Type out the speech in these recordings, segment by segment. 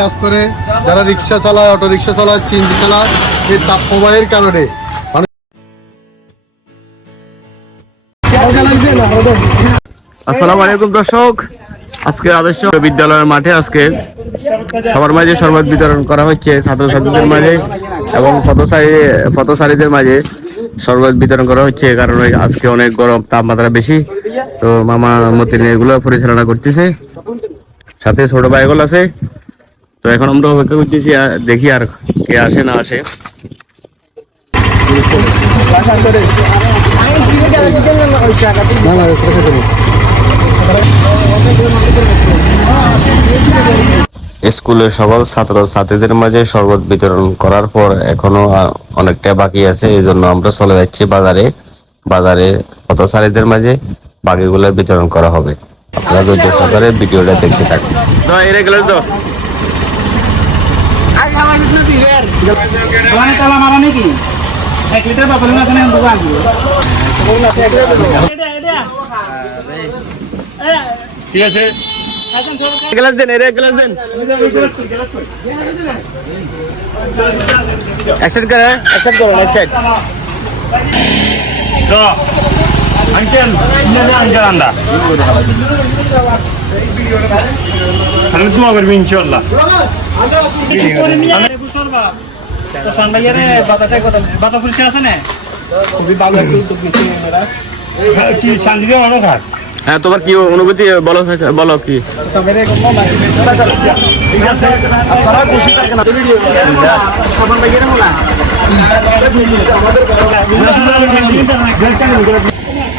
কাজ করে যারা রিক্সা চালায়, অটো রিক্সা চালায় চিনজি চালায়, এই তাপ প্রবাহের কারণে আসসালামু আলাইকুম, দর্শক। আজকে আদর্শ বিদ্যালয়ের মাঠে আজকে সবার মাঝে শরবত বিতরণ করা হচ্ছে, ছাত্রছাত্রীদের মাঝে এবং পথচারী পথচারীদের মাঝে শরবত বিতরণ করা হচ্ছে, কারণ আজকে অনেক গরম, তাপমাত্রা বেশি। তো মামা মতিন এগুলো পরিচালনা করতেছে। সাথে ছোট ভাইগুলো আছে। তো এখন আমরা অপেক্ষা করতেছি দেখি আর কে আসে না আসে। স্কুলের সকল ছাত্র ছাত্রীদের মাঝে শরবত বিতরণ করার পর এখনও অনেকটা বাকি আছে এই জন্য আমরা চলে যাচ্ছি বাজারে। বাজারে পথচারীদের মাঝে বাকিগুলো বিতরণ করা হবে। আপনারা ধৈর্য সহকারে ভিডিওটা দেখতে থাকুন। ঠিক আছে গ্লাস দেন এর গ্লাস দেন। অ্যাকসেপ্ট করে অ্যাকসেপ্ট করুন Ne Ankel anda? আমি দোয়া করবি ইনশাল্লাহ বাতা পরিষ্কার আছে না? হ্যাঁ, কি শান্তি অনেক খায় হ্যাঁ তোমার কি অনুভূতি? বলো বলো কি?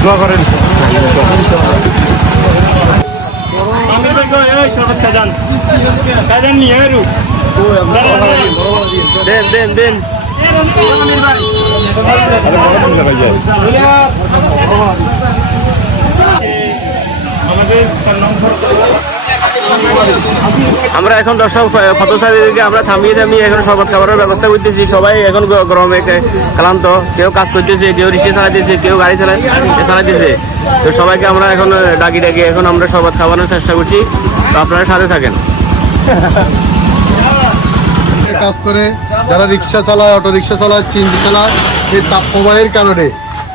দোয়া করেন দেন দেন দেন আমাদের আমরা এখন দর্শক পথচারীদেরকে আমরা থামিয়ে থামিয়ে এখন শরবত খাবারের ব্যবস্থা করতেছি। সবাই এখন গরমে ক্লান্ত, কেউ কাজ করতেছে, কেউ রিক্সা চালাইতেছে, কেউ গাড়ি চালাই চালাইতেছে। তো সবাইকে আমরা এখন ডাকি ডাকি এখন আমরা শরবত খাওয়ানোর চেষ্টা করছি। তো আপনারা সাথে থাকেন। কাজ করে, যারা রিক্সা চালায়, অটো রিক্সা চালায় চিনজি চালায় এই তাপ প্রবাহের কারণে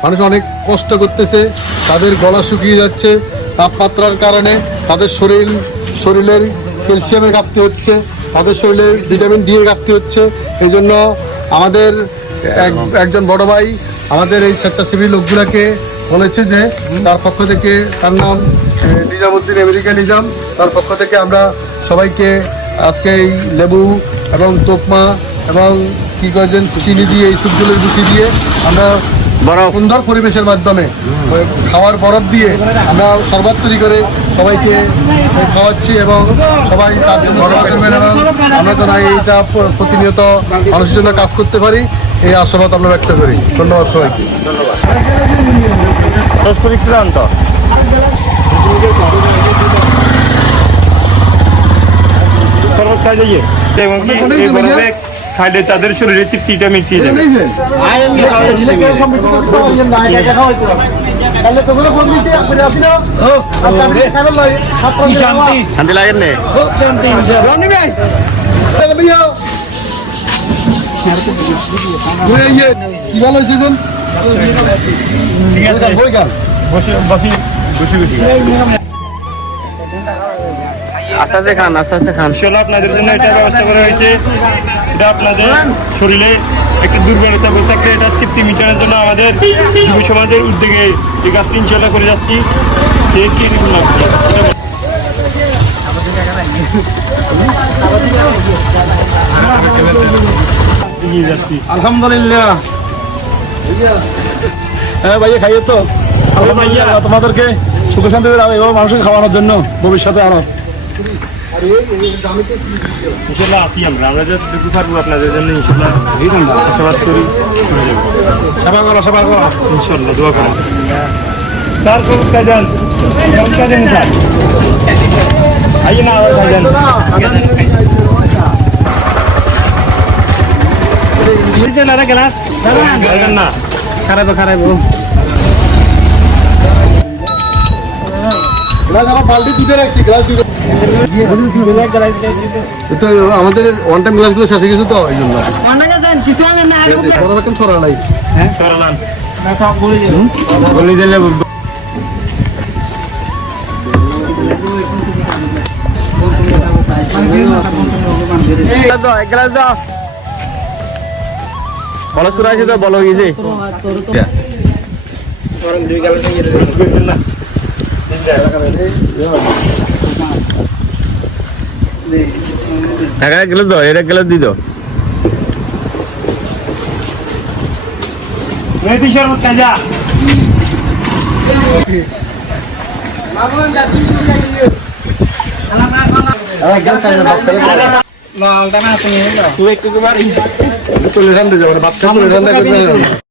মানুষ অনেক কষ্ট করতেছে। তাদের গলা শুকিয়ে যাচ্ছে, তাপমাত্রার কারণে তাদের শরীর শরীরের ক্যালসিয়ামের ঘাটতি হচ্ছে তাদের শরীরে ভিটামিন ডি এর ঘাটতি হচ্ছে। এই জন্য আমাদের এক- একজন বড় ভাই আমাদের এই স্বেচ্ছাসেবী লোকগুলাকে বলেছে যে তার পক্ষ থেকে তার নাম নিজামুদ্দিন আমেরিকা নিজাম তার পক্ষ থেকে আমরা সবাইকে আজকে এই লেবু এবং তোকমা এবং কি করেছেন চিনি দিয়ে এই সবগুলোর গুছি দিয়ে আমরা বড় সুন্দর পরিবেশের মাধ্যমে খাওয়ার বরফ দিয়ে আমরা শরবত তৈরি করে সবাইকে খাওয়াচ্ছি এবং সবাই তার জন্য আমরা যেন এইটা প্রতিনিয়ত মানুষের জন্য কাজ করতে পারি এই আশাবাদ আমরা ব্যক্ত করি। ধন্যবাদ সবাইকে। এই খাইলে তাদের শরীরে তৃপ্তিটা মিটিয়ে যাবে শান্তি লাগেন নে কি ভালো হয়েছে বসে বসি বসে বসি আস্তে আস্তে খান আস্তে আস্তে খান। ইনশাল্লাহ আপনাদের জন্য এটা ব্যবস্থা করা হয়েছে। এটা আপনাদের শরীরে একটু দুর্বলতা বসে থাকলে এটা তৃপ্তি মিটানোর জন্য আমাদের যুব সমাজের উদ্যোগে এই কাজটি ইনশাল্লাহ করে যাচ্ছি। সে কি লাগছে আলহামদুলিল্লাহ। হ্যাঁ ভাইয়া খাইয়ে তো? তোমাদেরকে সুখ শান্তি এভাবে মানুষকে খাওয়ানোর জন্য ভবিষ্যতে আরও। ইনশাল্লাহ আসি আমরা। আমরা যতটুকু পারব আপনাদের জন্য ইনশাল্লাহ আশাবাদ করি সেবা করো সেবা করো ইনশাল্লাহ দোয়া করেন। তারপর কাজান কাজান স্যার না কাজান কাজান না। খারাপ খারাপ। গ্লাস আমার বালতি দুটো রাখছি গ্লাস দুটো তো আমাদের ওয়ান টাইম গ্লাসগুলো শেষ গেছে তো, এই জন্য। বড় রকম নাই সরালাম বলি আছে তো বলো গেছে এক এক গ্লাস দাও এর এক গ্লাস দি দাও। মেহেদি শরবত কাজা লালটা না তুমি তুই একটু কুমারি চলে ঠান্ডা যাবে বাচ্চা চলে ঠান্ডা করবে